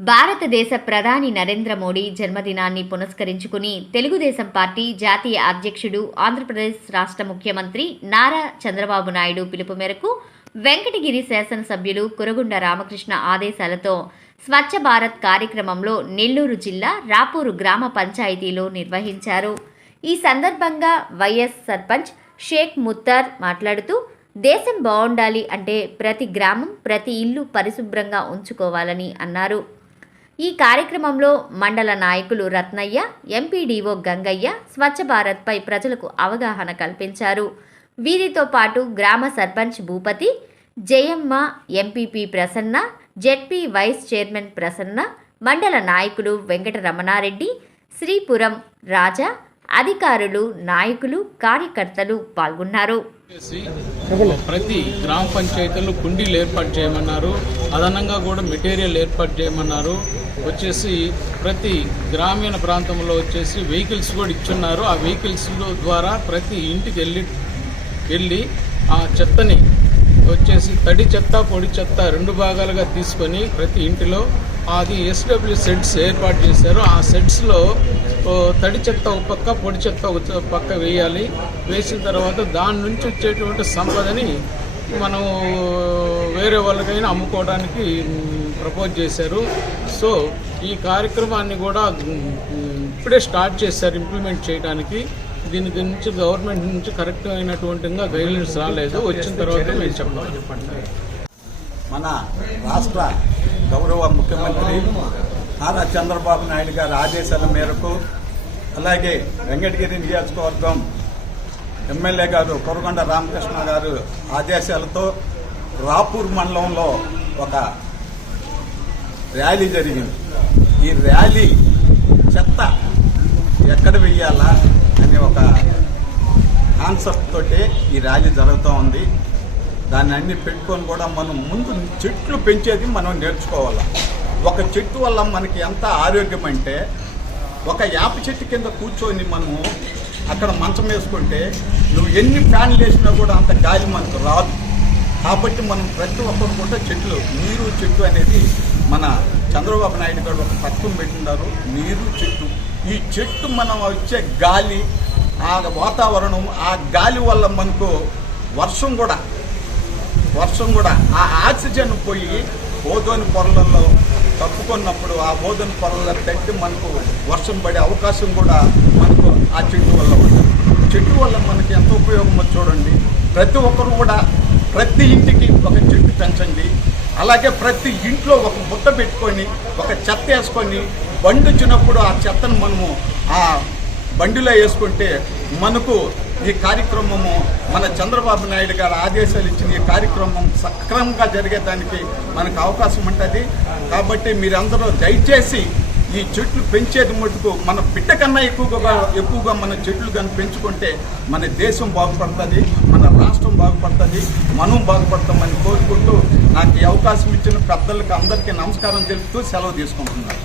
భారతదేశ ప్రధాని నరేంద్ర మోడీ జన్మదినాన్ని పునస్కరించుకుని తెలుగుదేశం పార్టీ జాతీయ అధ్యక్షుడు ఆంధ్రప్రదేశ్ రాష్ట్ర ముఖ్యమంత్రి నారా చంద్రబాబు నాయుడు పిలుపు మేరకు వెంకటగిరి శాసనసభ్యులు కురగుండ రామకృష్ణ ఆదేశాలతో స్వచ్ఛ భారత్ కార్యక్రమంలో నెల్లూరు జిల్లా రాపూరు గ్రామ పంచాయతీలో నిర్వహించారు. ఈ సందర్భంగా వైఎస్ సర్పంచ్ షేక్ ముత్తార్ మాట్లాడుతూ దేశం బాగుండాలి అంటే ప్రతి గ్రామం ప్రతి ఇల్లు పరిశుభ్రంగా ఉంచుకోవాలని అన్నారు. ఈ కార్యక్రమంలో మండల నాయకులు రత్నయ్య ఎంపీడీఓ గంగయ్య స్వచ్ఛ భారత్పై ప్రజలకు అవగాహన కల్పించారు. వీరితో పాటు గ్రామ sarpanch Bhupathi Jayamma MPP Prasanna ZP vice chairman Prasanna మండల నాయకులు వెంకటరమణారెడ్డి శ్రీపురం రాజా అధికారులు నాయకులు కార్యకర్తలు పాల్గొన్నారు. ప్రతి గ్రామ పంచాయతీలో కుండీలు ఏర్పాటు చేయమన్నారు. అదనంగా కూడా మెటీరియల్ ఏర్పాటు చేయమన్నారు. వచ్చేసి ప్రతి గ్రామీణ ప్రాంతంలో వచ్చేసి వెహికల్స్ కూడా ఇచ్చున్నారు. ఆ వెహికల్స్ ద్వారా ప్రతి ఇంటికి వెళ్ళి వెళ్ళి ఆ చెత్తని వచ్చేసి తడి చెత్త పొడి చెత్త రెండు భాగాలుగా తీసుకొని ప్రతి ఇంటిలో అది ఎస్డబ్ల్యూ సెట్స్ ఏర్పాటు చేశారు. ఆ సెట్స్లో తడి చెత్త ఒక పక్క పొడి చెత్త ఒక పక్క వేయాలి. వేసిన తర్వాత దాని నుంచి వచ్చేటువంటి సంపదని మనం వేరే వాళ్ళకైనా అమ్ముకోవడానికి ప్రపోజ్ చేశారు. సో ఈ కార్యక్రమాన్ని కూడా ఇప్పుడే స్టార్ట్ చేశారు ఇంప్లిమెంట్ చేయడానికి. దీని గురించి గవర్నమెంట్ నుంచి కరెక్ట్ అయినటువంటిగా గైడ్లైన్స్ రాలేదు. వచ్చిన తర్వాత మేము చెప్తాం. చెప్పండి మన రాష్ట్ర గౌరవ ముఖ్యమంత్రి ఆనా చంద్రబాబు నాయుడు గారి ఆదేశాల మేరకు అలాగే వెంకటగిరి నియోజకవర్గం ఎమ్మెల్యే గారు కొరకొండ రామకృష్ణ గారు ఆదేశాలతో రాపూర్ మండలంలో ఒక ర్యాలీ జరిగింది. ఈ ర్యాలీ చెత్త ఎక్కడ వెయ్యాలా అనే ఒక కాన్సెప్ట్ తోటి ఈ ర్యాలీ జరుగుతూ ఉంది. దాన్ని అన్ని పెట్టుకొని కూడా మనం ముందు చెట్లు పెంచేది మనం నేర్చుకోవాలి? ఒక చెట్టు వల్ల మనకి ఎంత ఆరోగ్యం అంటే ఒక యాప చెట్టు కింద కూర్చొని మనము అక్కడ మంచం వేసుకుంటే నువ్వు ఎన్ని ఫ్యాన్లు వేసినా కూడా అంత గాలి మనకు రాదు. కాబట్టి మనం ప్రతి ఒక్కరు కూడా చెట్లు నీరు చెట్టు అనేది మన చంద్రబాబు నాయుడు గారు ఒక పథకం పెట్టినారు నీరు చెట్టు. ఈ చెట్టు మనం వచ్చే గాలి ఆ వాతావరణం ఆ గాలి వల్ల మనకు వర్షం కూడా వర్షం కూడా ఆ ఆక్సిజన్ పోయి ఓజోన్ పొరలలో తప్పుకున్నప్పుడు ఆ ఓజోన్ పొరల తట్టి మనకు వర్షం పడే అవకాశం కూడా మనకు ఆ చెట్టు వల్ల ఉంది చెట్టు వల్ల మనకి ఎంత ఉపయోగమో చూడండి. ప్రతి ఒక్కరు కూడా ప్రతి ఇంటికి ఒక చెట్టు పెంచండి. అలాగే ప్రతి ఇంట్లో ఒక బుట్ట పెట్టుకొని ఒక చెత్త వేసుకొని బండి వచ్చినప్పుడు ఆ చెత్తను మనము ఆ బండిలో వేసుకుంటే మనకు ఈ కార్యక్రమము మన చంద్రబాబు నాయుడు గారు ఆదేశాలు ఇచ్చిన ఈ కార్యక్రమం సక్రమంగా జరిగేదానికి మనకు అవకాశం ఉంటుంది. కాబట్టి మీరందరూ దయచేసి ఈ చెట్లు పెంచేది మటుకు మన బిడ్డ కన్నా ఎక్కువగా ఎక్కువగా మన చెట్లు కానీ పెంచుకుంటే మన దేశం బాగుపడుతుంది మన రాష్ట్రం బాగుపడుతుంది మనం బాగుపడతామని కోరుకుంటూ నాకు ఈ అవకాశం ఇచ్చిన పెద్దలకు అందరికీ నమస్కారం తెలుపుతూ సెలవు తీసుకుంటున్నాను.